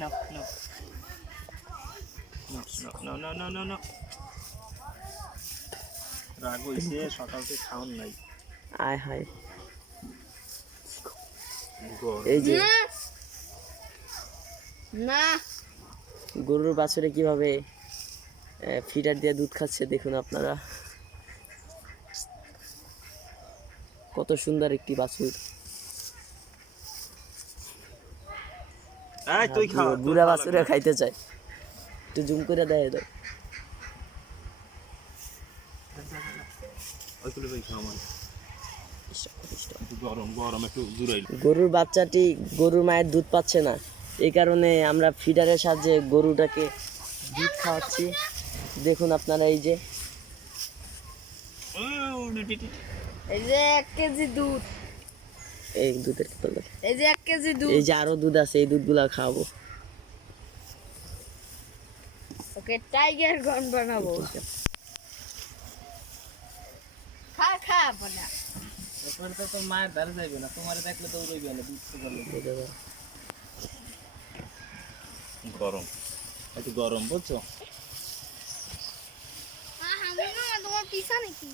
No, no. No, no, no, no, no, no. রাগ হইছে সকাল থেকে খাওন নাই। আয় হায় গরম। এই যে না গরুর বাছুরে কিভাবে ফিডার দিয়ে দুধ খাচ্ছে দেখুন আপনারা, কত সুন্দর একটি বাছুর। এই তুই খা, বুড়া বাছুরে খাইতে চায়, একটু জুম করে দেয় দাও। ওইগুলো ভাই খা আমার। একটু গরম গরম একটু জুড়াইল। গরুর বাচ্চাটি গরুর মায়ের দুধ পাচ্ছে না, এই কারণে আমরা ফিডারের সাহায্যে গরুটাকে দুধ খাওয়াচ্ছি। দেখুন আপনারা এই যে এই যে 1 কেজি দুধ, এই দুধের বোতল, এই যে 1 কেজি দুধ, এই যে আরো দুধ আছে, এই দুধগুলা খাওয়াবো। ওকে টাইগার গন বানাবো। খা খা বনা এরপরে তো তোর মায়ের ধারে যাইবে না, তোমার দেখলে দৌড়াইবে না, দুধ তো করলে। গরম একটু গরম বুঝছো। তোমার পিছা নাকি?